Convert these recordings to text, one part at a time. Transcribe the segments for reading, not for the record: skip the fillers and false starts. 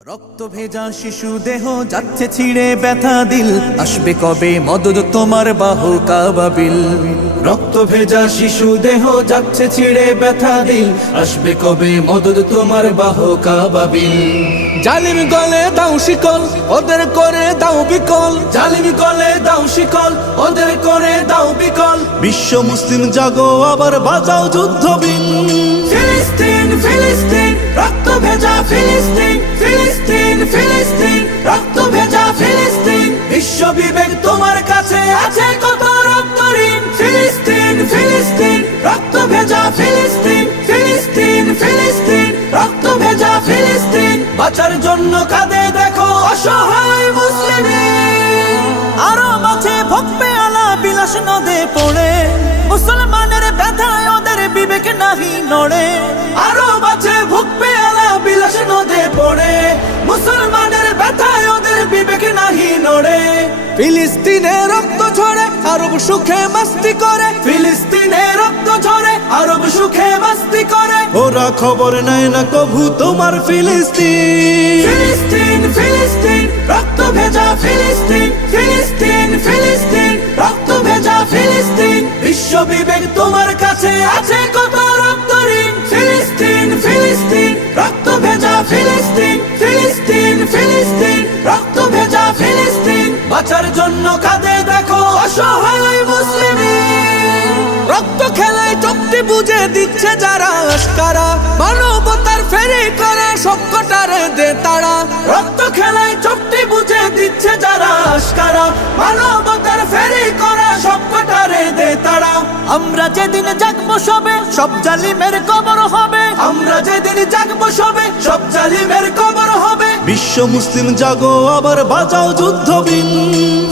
রক্ত ভেজা শিশু দেহ যাচ্ছে ছিঁড়ে ব্যথা দিল, আসবে কবে মদদ তোমার বাহু কাবাবিল। রক্ত ভেজা শিশু দেহ যাচ্ছে ছিঁড়ে ব্যথা দিল, আসবে কবে মদদ তোমার বাহু কাবাবিল। জালিম গলে দাও শিকল, ওদের করে দাও বিকল। জালিম গলে দাও শিকল, ওদের করে দাও বিকল। বিশ্ব মুসলিম জাগো আবার বাজাও যুদ্ধ বিন। ফিলিস্তিন ফিলিস্তিন রক্ত ভেজা ফিলিস্তিন, ফিলিস্তিন ফিলিস্তিন রক্ত ভেজা ফিলিস্তিন। বিশ্ব বিবেক তোমার কাছে আছে কত রক্ত ঋণ। ফিলিস্তিন ফিলিস্তিন রক্ত ভেজা ফিলিস্তিন, ফিলিস্তিন ফিলিস্তিন রক্ত ভেজা ফিলিস্তিন। বাঁচার জন্য কাঁদে দেখো অসহায় মুসলিম। আরো মাঝে ভক্তি আলা বিলাস নদে পড়ে, মুসলমানের ব্যথায় ওদের বিবেক নাহি নড়ে। আরো মাঝে ভক্তি আলা বিলাস নদে পড়ে, মুসলমানের ব্যথায় ওদের বিবেক নাহি নড়ে। ফিলিস্তিনে রক্ত ঝরে আরব সুখে মস্তি করে, ফিলিস্তিনে রক্ত ঝরে আরব সুখে মস্তি করে। ওরা খবর নেয় না কভু তোমার ফিলিস্তিন। ফিলিস্তিন ফিলিস্তিন রক্ত ভেজা ফিলিস্তিন, ফিলিস্তিন ফিলিস্তিন রক্ত ভেজা ফিলিস্তিন। বিশ্ব বিবেক তোমার কাছে আছে কত রক্ত ঋণ। ফিলিস্তিন ফিলিস্তিন রক্ত ভেজা ফিলিস্তিন, ফিলিস্তিন ফিলিস্তিন রক্ত ভেজা ফিলিস্তিন। বাঁচার জন্য কাঁদে দেখো অসহায় মুসলিম। রক্ত খেলায় চোখটি বুঝে দিচ্ছে যারা আশকারা, মানবতার ফেরি করে সবকটারে দে তারা। রক্ত খেলায় চোখটি বুঝে দিচ্ছে যারা আশকারা, মানবতার ফেরি করে সবকটারে দে তারা। আমরা যেদিন জাগবো সবে সব জালিমের কবর হবে, আমরা যেদিন জাগবো সবে সব জালিমের কবর হবে। বিশ্ব মুসলিম জাগো আবার বাজাও যুদ্ধ বিন।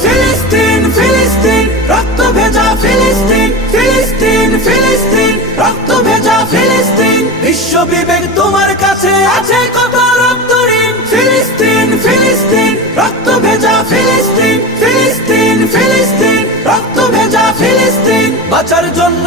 ফিলিস্তিন ফিলিস্তিন রক্ত ভেজা ফিলিস্তিন, ফিলিস্তিন ফিলিস্তিন রক্ত ভেজা ফিলিস্তিন। বিশ্ব বিবেক তোমার কাছে আছে কত রক্ত ঋণ। ফিলিস্তিন ফিলিস্তিন রক্ত ভেজা ফিলিস্তিন, ফিলিস্তিন ফিলিস্তিন রক্ত ভেজা ফিলিস্তিন। বাঁচার জন্য